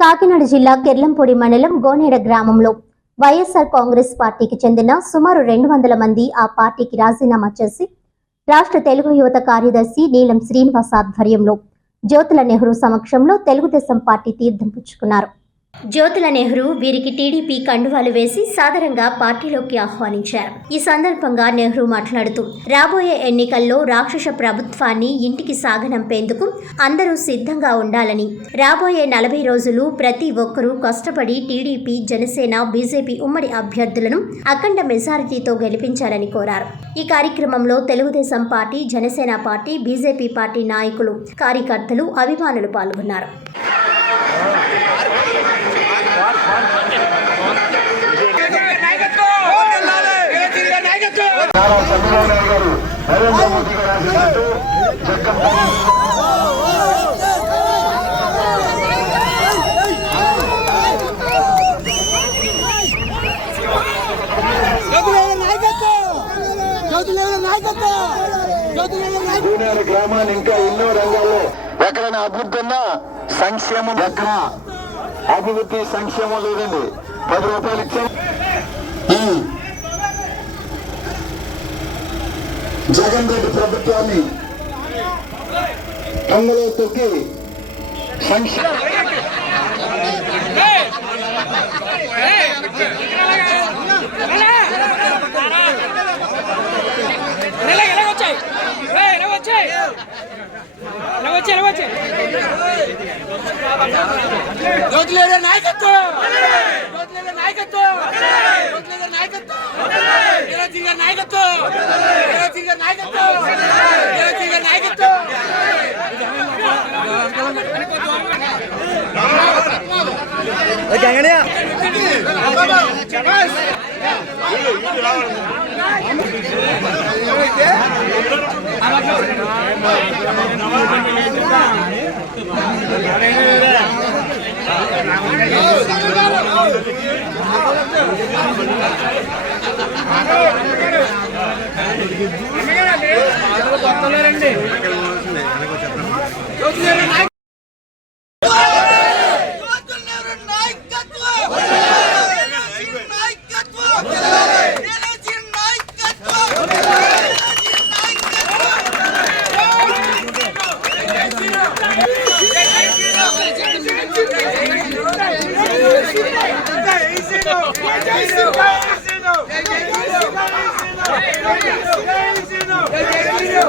కాకినాడ జిల్లా కిర్లంపూడి మండలం గోనేడ గ్రామంలో వైఎస్ఆర్ కాంగ్రెస్ పార్టీకి చెందిన సుమారు 200 మంది ఆ పార్టీకి రాజీనామా చేసి రాష్ట్ర తెలుగు యువత కార్యదర్శి నీలం శ్రీనివాస్ ఆధ్వర్యంలో జ్యోతుల నెహ్రూ సమక్షంలో తెలుగుదేశం పార్టీ తీర్థం పుచ్చుకున్నారు. జ్యోతుల నెహ్రూ వీరికి టీడీపీ కండువాలు వేసి సాదరంగా పార్టీలోకి ఆహ్వానించారు. ఈ సందర్భంగా నెహ్రూ మాట్లాడుతూ రాబోయే ఎన్నికల్లో రాక్షస ప్రభుత్వాన్ని ఇంటికి సాగనంపేందుకు అందరూ సిద్ధంగా ఉండాలని, రాబోయే 40 రోజులు ప్రతి ఒక్కరూ కష్టపడి టీడీపీ, జనసేన, బీజేపీ ఉమ్మడి అభ్యర్థులను అఖండ మెజారిటీతో గెలిపించాలని కోరారు. ఈ కార్యక్రమంలో Telugu Desam party, Janasena party, BJP party నాయకులు, కార్యకర్తలు, అభిమానులు పాల్గొన్నారు. గ్రామాన్ని ఇంకా ఎన్నో రంగాల్లో ఎక్కడైనా అభివృద్ధి ఉన్నా సంక్షేమం, ఎక్కడ అభివృద్ధి సంక్షేమం లేదండి. 10 రూపాయలు ఇచ్చాం. జగన్ రెడ్డి ప్రభుత్వాన్ని కంగలో తొక్కి సంక్షేమ